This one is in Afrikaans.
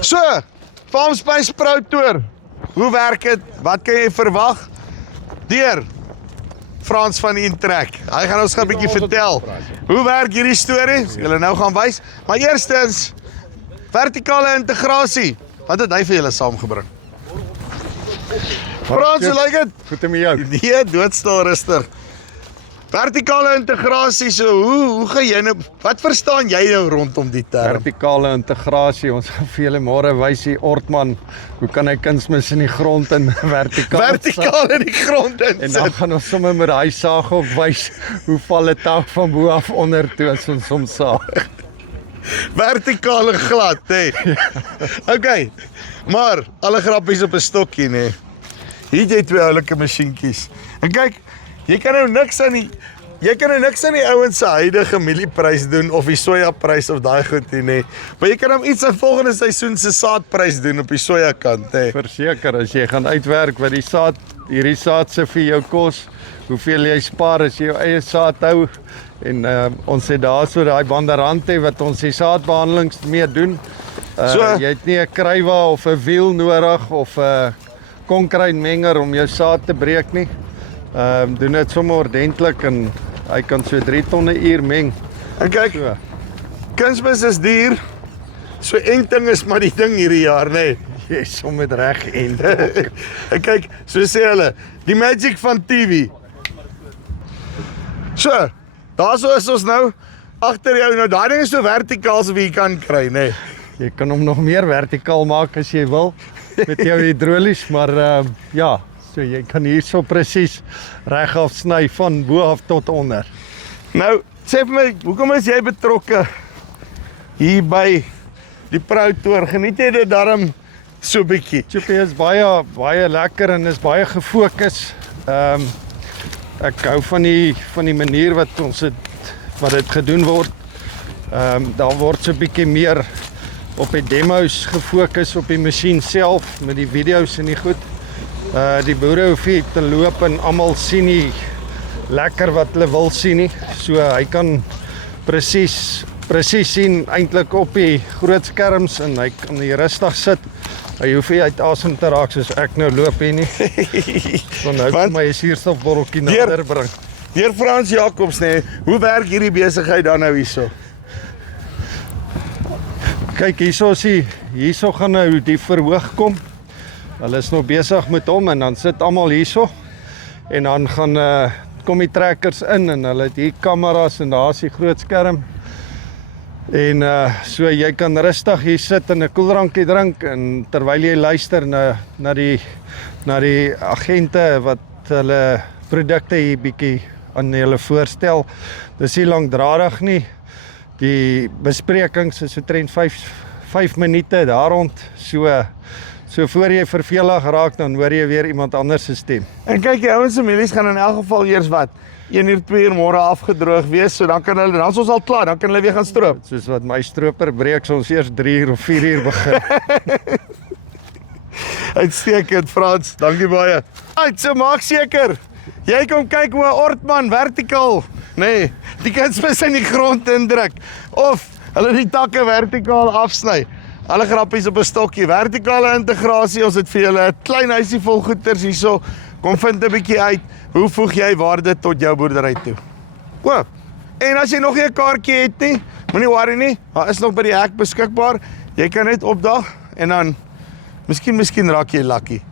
So, Farm Space Pro Tour. Hoe werk dit? Wat kan jy verwag? Deur Frans van Intrek. Hy gaan ons 'n bietjie vertel. Hoe werk hierdie storie? Julle nou gaan wys. Maar eerstens vertikale integrasie. Wat het hy vir julle saamgebring? Frans, hoe lyk dit? Goed met jou. Nee, doodstil rustig. Vertikale integrasie, so hoe gaan jy nou, wat verstaan jy nou rondom die term? Vertikale integrasie, ons gaan vir julle môre wys die Ortman, hoe kan hy kunsmis in die grond in Vertikaal in die grond En dan insit. gaan ons sommer met daai saag op wys, hoe val dit af van bo af onder toe as ons hom saag. Vertikale glad, hè. Okay, maar alle grappies op 'n stokkie, nê. Hier het jy twee oulike masjienkies. En kyk, jy kan nou niks aan die ouens se huidige mielieprys doen of die sojaprys of daai goed hier, nê. Maar jy kan hom iets aan volgende seisoen se saadprys doen op die sojakant, hè. Verseker, as jy gaan uitwerk wat hierdie saad se vir jou kos, hoeveel jy spaar as jy jou eie saad hou. En ons het daarso daai banderante wat ons die saadbehandelings mee doen. Jy het nie 'n krywa of 'n wiel nodig of 'n konkreitmenger om jou saad te breek nie. Doen dit sommer ordentlik en hy kan so 3 tonne uur meng. En kyk, So. kunsmis is duur. So enting is maar die ding hierdie jaar, nê. Jy is sommer reg en En kyk, so sê hulle, die magic van TV. So, daarso is ons nou agter jou. Nou daai ding is so vertikaal as wat jy kan kry, nê. jy kan hom nog meer vertikaal maak as jy wil met jou hidrolies, maar ja, so jy kan hierso presies reg afsny van bo af tot onder. Nou, sê vir my, hoekom is jy betrokke hier by die Pro Tour? Geniet jy dit darm so bietjie? Chippy is baie lekker en is baie gefokus. Ek hou van die manier wat dit gedoen word. Daar word so 'n bietjie meer op die demos gefokus op die masjien self met die video's en die goed. Die boere hoef nie te loop en almal sien nie lekker wat hulle wil sien nie. So hy kan presies sien eintlik op die groot skerms en hy kan hier rustig sit. Hy hoef nie uit asem te raak soos ek nou loop hier nie. Want nou kan my suurstofbotteltjie nader bring. Deur Frans Jacobs, nê, hoe werk hierdie besigheid dan nou hierso? Kyk, hierso gaan nou die verhoog kom. Hulle is nog besig met hom en dan sit almal hierso. En dan gaan kom die trekkers in en hulle het hier kameras en daar's die groot skerm. En so jy kan rustig hier sit en 'n koeldrankie drink en terwyl jy luister na die agente wat hulle produkte hier bietjie aan julle voorstel. Dis nie lankdradig nie. Die besprekings is omtrent 5 minute daar rond. So voor jy vervelig raak, dan hoor jy weer iemand anders se stem. En kyk, die ouens se mielies gaan in elk geval eers wat 1 uur, 2 uur môre afgedroog wees, so dan is ons al klaar, dan kan hulle weer gaan stroop. Soos wat my stroper breek, so ons eers 3 uur of 4 uur begin. Uitstekend, Frans, dankie baie. So maak seker, jy kom kyk hoe 'n Ortman vertikaal, nê, die kunsmis in die grond indruk, of hulle die takke vertikaal afsny. Alle grappies op 'n stokkie, vertikale integrasie, ons het vir julle 'n klein huisie vol goeders hierso. Kom vind 'n bietjie uit, hoe voeg jy waarde tot jou boerdery toe? En as jy nog nie 'n kaartjie het nie, moenie worry nie, daar is nog by die hek beskikbaar. Jy kan net opdag en dan miskien raak jy lucky.